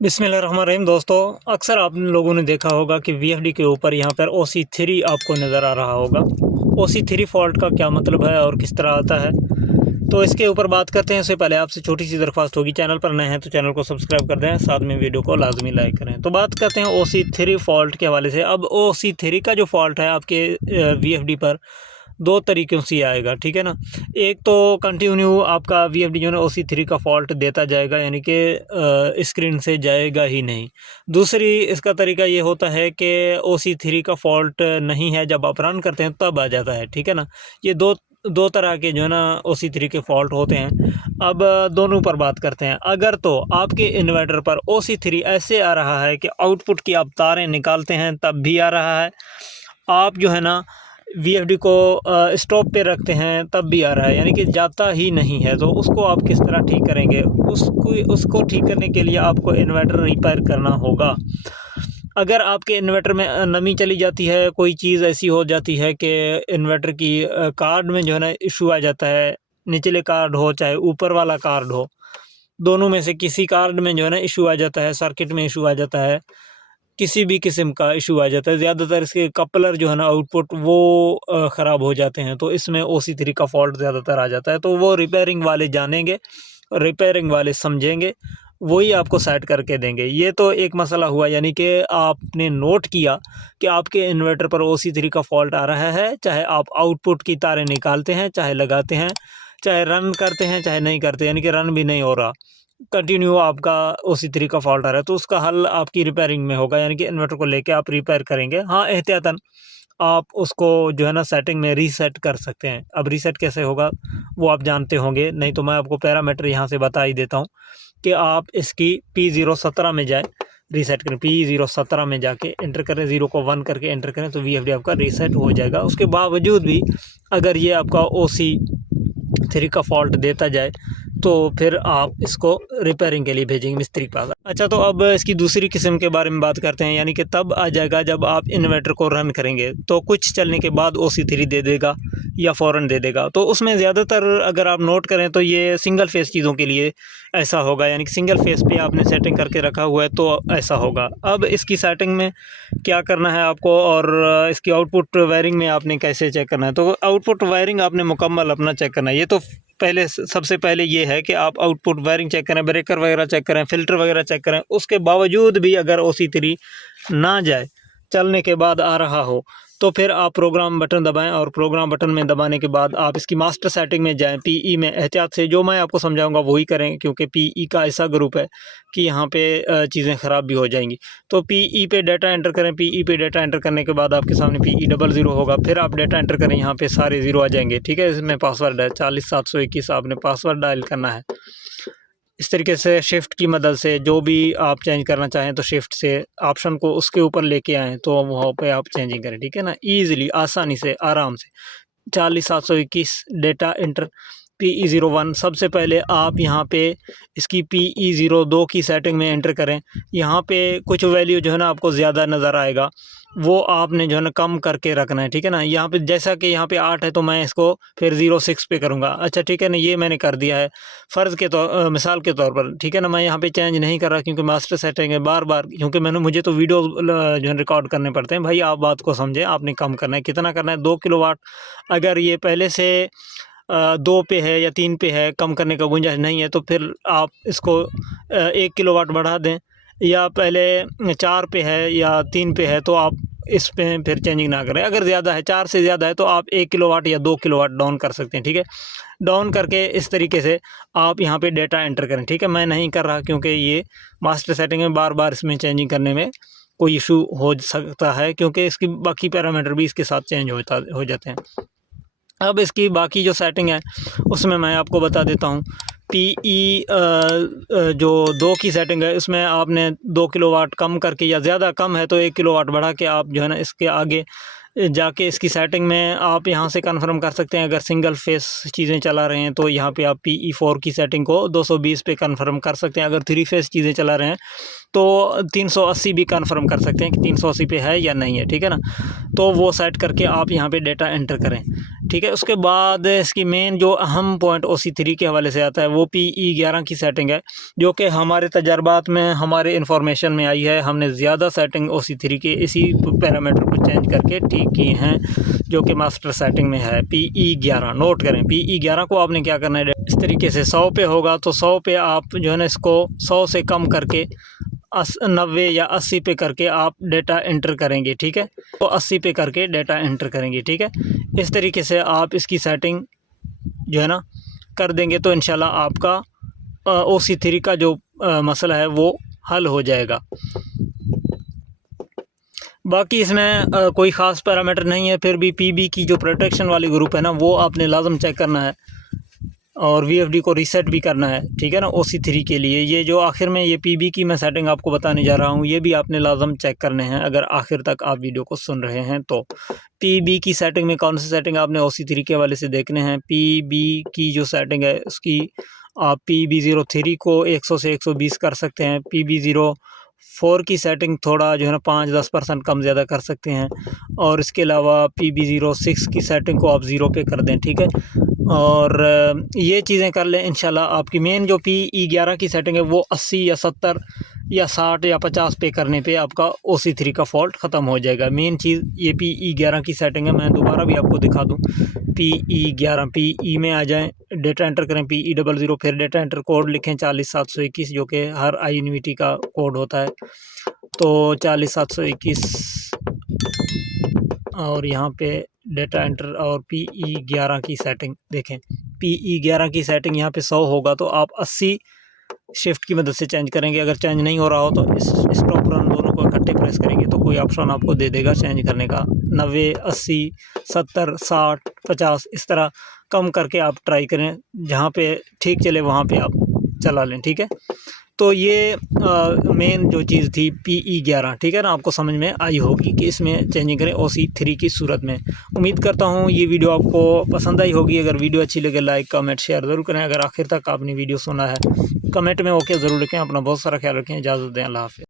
बिस्मिल्लाहिर्रहमानिर्रहीम। दोस्तों, अक्सर आप लोगों ने देखा होगा कि वीएफडी के ऊपर यहाँ पर OC3 आपको नज़र आ रहा होगा। OC3 फॉल्ट का क्या मतलब है और किस तरह आता है, तो इसके ऊपर बात करते हैं। इससे पहले आपसे छोटी सी दरख्वास्त होगी, चैनल पर नए हैं तो चैनल को सब्सक्राइब कर दें, साथ में वीडियो को लाजमी लाइक करें। तो बात करते हैं OC3 फॉल्ट के हवाले से। अब OC3 का जो फॉल्ट है आपके वीएफडी पर दो तरीक़ों से आएगा, ठीक है ना। एक तो कंटिन्यू आपका वीएफडी जो है ना OC3 का फॉल्ट देता जाएगा, यानी कि स्क्रीन से जाएगा ही नहीं। दूसरी इसका तरीका ये होता है कि OC3 का फॉल्ट नहीं है, जब आप रन करते हैं तब आ जाता है, ठीक है ना। ये दो तरह के जो है ना OC3 के फॉल्ट होते हैं। अब दोनों पर बात करते हैं। अगर तो आपके इन्वर्टर पर OC3 ऐसे आ रहा है कि आउटपुट की आप तारें निकालते हैं तब भी आ रहा है, आप जो है ना वीएफडी को स्टॉप पे रखते हैं तब भी आ रहा है, यानी कि जाता ही नहीं है, तो उसको आप किस तरह ठीक करेंगे? उसको ठीक करने के लिए आपको इन्वर्टर रिपेयर करना होगा। अगर आपके इन्वर्टर में नमी चली जाती है, कोई चीज़ ऐसी हो जाती है कि इन्वर्टर की कार्ड में जो है ना इशू आ जाता है, निचले कार्ड हो चाहे ऊपर वाला कार्ड हो, दोनों में से किसी कार्ड में जो है ना इशू आ जाता है, सर्किट में इशू आ जाता है, किसी भी किस्म का इशू आ जाता है, ज़्यादातर इसके कपलर जो है ना आउटपुट वो ख़राब हो जाते हैं, तो इसमें OC3 का फॉल्ट ज़्यादातर आ जाता है। तो वो रिपेयरिंग वाले जानेंगे, रिपेयरिंग वाले समझेंगे, वही आपको सेट करके देंगे। ये तो एक मसला हुआ, यानी कि आपने नोट किया कि आपके इन्वर्टर पर OC3 का फॉल्ट आ रहा है, चाहे आप आउटपुट की तारें निकालते हैं, चाहे लगाते हैं, चाहे रन करते हैं, चाहे नहीं करते, यानी कि रन भी नहीं हो रहा, कंटिन्यू आपका OC3 का फॉल्ट आ रहा है, तो उसका हल आपकी रिपेयरिंग में होगा, यानी कि इन्वर्टर को लेके आप रिपेयर करेंगे। हाँ, एहतियातन आप उसको जो है ना सेटिंग में रीसेट कर सकते हैं। अब रीसेट कैसे होगा वो आप जानते होंगे, नहीं तो मैं आपको पैरामीटर यहाँ से बता ही देता हूँ कि आप इसकी P017 में जाएँ, रीसेट करें। P017 में जाके एंटर करें, 0 को 1 करके एंटर करें तो वीएफडी आपका रीसेट हो जाएगा। उसके बावजूद भी अगर ये आपका OC3 का फॉल्ट देता जाए तो फिर आप इसको रिपेयरिंग के लिए भेजेंगे मिस्त्री के पास। अच्छा, तो अब इसकी दूसरी किस्म के बारे में बात करते हैं, यानी कि तब आ जाएगा जब आप इन्वर्टर को रन करेंगे, तो कुछ चलने के बाद OC3 दे देगा या फ़ौरन दे देगा। तो उसमें ज़्यादातर अगर आप नोट करें तो ये सिंगल फेस चीज़ों के लिए ऐसा होगा, यानी कि सिंगल फेस पे आपने सेटिंग करके रखा हुआ है तो ऐसा होगा। अब इसकी सेटिंग में क्या करना है आपको, और इसकी आउटपुट वायरिंग में आपने कैसे चेक करना है, तो आउटपुट वायरिंग आपने मुकम्मल अपना चेक करना है। ये तो पहले सबसे पहले ये है कि आप आउटपुट वायरिंग चेक करें, ब्रेकर वगैरह चेक करें, फ़िल्टर वगैरह चेक करें। उसके बावजूद भी अगर OC3 ना जाए, चलने के बाद आ रहा हो, तो फिर आप प्रोग्राम बटन दबाएं, और प्रोग्राम बटन में दबाने के बाद आप इसकी मास्टर सेटिंग में जाएं। PE में एहतियात से जो मैं आपको समझाऊंगा वही करें, क्योंकि PE का ऐसा ग्रुप है कि यहाँ पे चीज़ें ख़राब भी हो जाएंगी। तो PE पे डाटा एंटर करें। PE पे डाटा एंटर करने के बाद आपके सामने PE00 होगा, फिर आप डाटा एंटर करें, यहाँ पे सारे ज़ीरो आ जाएंगे, ठीक है। इसमें पासवर्ड है 40721, आपने पासवर्ड डायल करना है। इस तरीके से शिफ्ट की मदद से जो भी आप चेंज करना चाहें तो शिफ्ट से ऑप्शन को उसके ऊपर लेके आएँ, तो वहाँ पे आप चेंजिंग करें, ठीक है ना, ईज़िली, आसानी से, आराम से। 40721 डेटा एंटर, PE01। सबसे पहले आप यहाँ पे इसकी PE02 की सेटिंग में एंटर करें। यहाँ पे कुछ वैल्यू जो है ना आपको ज़्यादा नज़र आएगा, वो आपने जो है ना कम करके रखना है, ठीक है ना। यहाँ पे जैसा कि यहाँ पे 8 है तो मैं इसको फिर 06 पे करूँगा। अच्छा, ठीक है ना, ये मैंने कर दिया है फ़र्ज़ के तौर मिसाल के तौर पर, ठीक है ना। मैं यहाँ पे चेंज नहीं कर रहा क्योंकि मास्टर सेटिंग है। बार बार क्योंकि मुझे तो वीडियो जो है रिकॉर्ड करने पड़ते हैं। भाई, आप बात को समझें, आपने कम करना है, कितना करना है, 2 किलोवाट। अगर ये पहले से 2 पे है या 3 पे है, कम करने का गुंजाइश नहीं है, तो फिर आप इसको 1 किलोवाट बढ़ा दें, या पहले 4 पे है या 3 पे है तो आप इस पे फिर चेंजिंग ना करें। अगर ज़्यादा है, 4 से ज़्यादा है, तो आप 1 किलोवाट या 2 किलोवाट डाउन कर सकते हैं, ठीक है। डाउन करके इस तरीके से आप यहाँ पे डेटा एंटर करें, ठीक है। मैं नहीं कर रहा क्योंकि ये मास्टर सेटिंग में बार बार इसमें चेंजिंग करने में कोई इशू हो सकता है, क्योंकि इसकी बाकी पैरामीटर भी इसके साथ चेंज हो जाते हैं। अब इसकी बाकी जो सेटिंग है उसमें मैं आपको बता देता हूँ। PE जो 2 की सेटिंग है, उसमें आपने 2 किलोवाट कम करके, या ज़्यादा कम है तो 1 किलोवाट बढ़ा के आप जो है ना इसके आगे जाके इसकी सेटिंग में आप यहाँ से कन्फर्म कर सकते हैं। अगर सिंगल फेस चीज़ें चला रहे हैं तो यहाँ पे आप PE4 की सेटिंग को 220 पे कन्फर्म कर सकते हैं। अगर 3 फेस चीज़ें चला रहे हैं तो 380 भी कन्फर्म कर सकते हैं कि 380 पे है या नहीं है, ठीक है ना। तो वो सेट करके आप यहाँ पे डेटा एंटर करें। ठीक है। उसके बाद इसकी मेन जो अहम पॉइंट OC3 के हवाले से आता है वो PE11 की सेटिंग है, जो कि हमारे तजर्बात में, हमारे इन्फॉर्मेशन में आई है। हमने ज़्यादा सेटिंग OC3 के इसी पैरामीटर को चेंज करके ठीक किए हैं, जो कि मास्टर सेटिंग में है PE11। नोट करें, PE11 को आपने क्या करना है, इस तरीके से 100 पे होगा तो 100 पे आप जो है ना इसको 100 से कम करके 90 या 80 पे करके आप डेटा एंटर करेंगे। ठीक है, तो 80 पे करके डेटा एंटर करेंगे। ठीक है, इस तरीके से आप इसकी सेटिंग जो है ना कर देंगे तो इंशाल्लाह आपका OC3 का जो मसला है वो हल हो जाएगा। बाकी इसमें कोई ख़ास पैरामीटर नहीं है, फिर भी PB की जो प्रोटेक्शन वाली ग्रुप है ना वो आपने लाजम चेक करना है, और VFD को रीसेट भी करना है। ठीक है ना, OC3 के लिए ये जो आखिर में ये PB की मैं सेटिंग आपको बताने जा रहा हूँ, ये भी आपने लाजम चेक करने हैं अगर आखिर तक आप वीडियो को सुन रहे हैं। तो PB की सेटिंग में कौन सी सेटिंग आपने OC3 के हवाले से देखने हैं। PB की जो सेटिंग है उसकी आप PB03 को 100 से 120 कर सकते हैं। PB04 की सेटिंग थोड़ा जो है ना 5-10% कम ज़्यादा कर सकते हैं, और इसके अलावा PB06 की सेटिंग को आप 0 पे कर दें। ठीक है, और ये चीज़ें कर लें इंशाल्लाह आपकी मेन जो PE11 की सेटिंग है वो 80 या 70 या 60 या 50 पे करने पे आपका OC3 का फॉल्ट ख़त्म हो जाएगा। मेन चीज़ ये PE11 की सेटिंग है। मैं दोबारा भी आपको दिखा दूँ, PE11 PE में आ जाएं, डेटा एंटर करें PE00, फिर डेटा एंटर कोड लिखें 40721, जो कि हर INVT का कोड होता है। तो 40721 और यहाँ पे डेटा एंटर और PE11 की सेटिंग देखें। PE11 की सेटिंग यहाँ पे 100 होगा तो आप 80 शिफ्ट की मदद से चेंज करेंगे। अगर चेंज नहीं हो रहा हो तो इस स्टॉप रन दोनों को इकट्ठे प्रेस करेंगे तो कोई ऑप्शन आपको दे देगा चेंज करने का। 90, 80, 70, 60, 50 इस तरह कम करके आप ट्राई करें, जहाँ पे ठीक चले वहाँ पे आप चला लें। ठीक है, तो ये मेन जो चीज़ थी PE11। ठीक है ना, आपको समझ में आई होगी कि इसमें चेंजिंग करें OC3 की सूरत में। उम्मीद करता हूँ ये वीडियो आपको पसंद आई होगी। अगर वीडियो अच्छी लगे लाइक कमेंट शेयर ज़रूर करें। अगर आखिर तक आपने वीडियो सुना है कमेंट में ओके ज़रूर लिखें। अपना बहुत सारा ख्याल रखें। इजाज़त दें। अल्लाह हाफ़िज़।